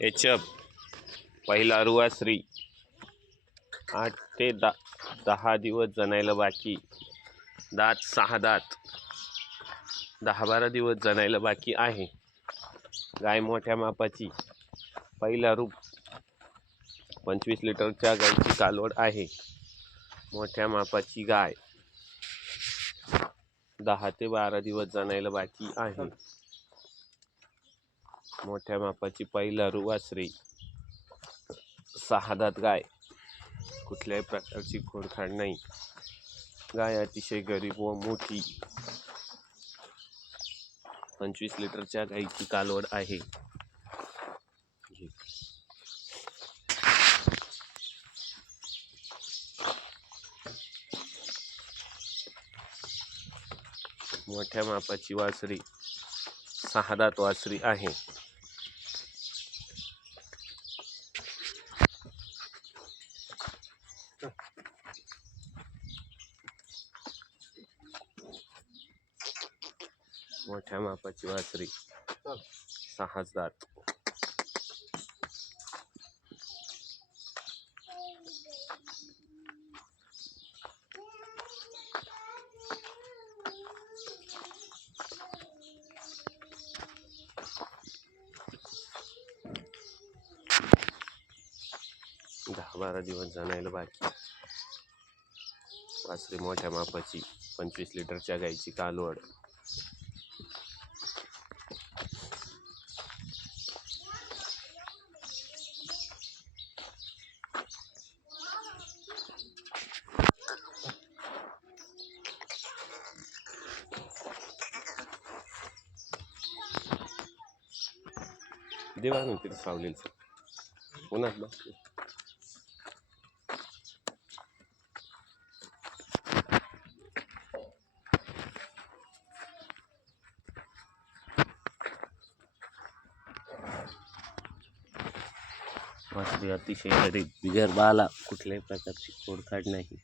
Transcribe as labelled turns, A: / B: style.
A: H F पहिला रुवाश्री आठ ते दा दहा दिवस जणायला बाकी. दात सहा दात. दहा बारा दिवस जणायला बाकी आहे. गाय मोठ्या मापाची. पहिला रूप. पंचवीस लिटरच्या गायची कालवड आहे. मोठ्या मापाची गाय. दहा ते बारा दिवस जणायला बाकी आहे. मोठ्या मापाची पहिला रुवाश्री. सहादात गाय. कुठल्याही प्रकारची खोडखाड नाही. गाय अतिशय गरीब व मोठी. पंचवीस लिटरच्या गाईची कालवड आहे. मोठ्या मापाची वासरी. सहादात वासरी आहे. मोठ्या मापाची वासरी. सहाच दात दहा बारा दिवस जाणायला बाकी. वासरी मोठ्या मापाची. पंचवीस लिटरच्या गाईची कालवड. देवा तिथे सावलेलं उन्हात बस वासरी अतिशय गरीब बिगर बाला कुठल्याही प्रकारची खोडखाड नाही.